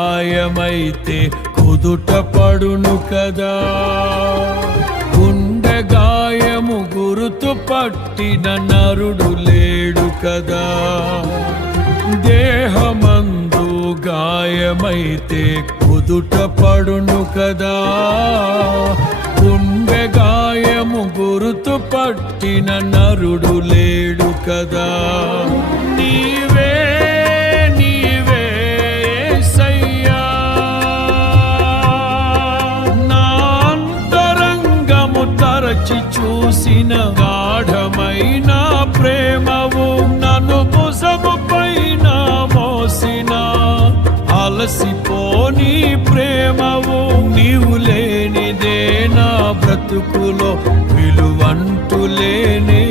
గాయమైతే కుదుట పడును కదా. గుండె గాయము గురుతు పట్టిన నరుడు లేడు కదా. దేహమందు గాయమైతే కుదుట పడును కదా. గుండె గాయము గురుతు పట్టిన నరుడు లేడు కదా. నీవే నీవే యేసయ్యా, నా అంతరంగము తరచి చూసిన గాఢమైన ప్రేమవు, నన్ను భుజము పైన మోసిన అలసిపోని ప్రేమవు. నీవు లేనిదే నా బ్రతుకులో విలువంటూ లేనే